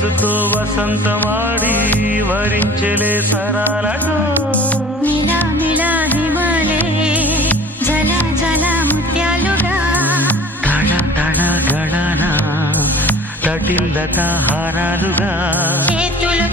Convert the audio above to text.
వయస్సుతో వసంతమాడి వరించెలే సరాలతో మిలా మిలా హిమాలే జల జల ముత్యాలుగా తళ తళ గళన తటిల్లత హారాలుగా చేతులు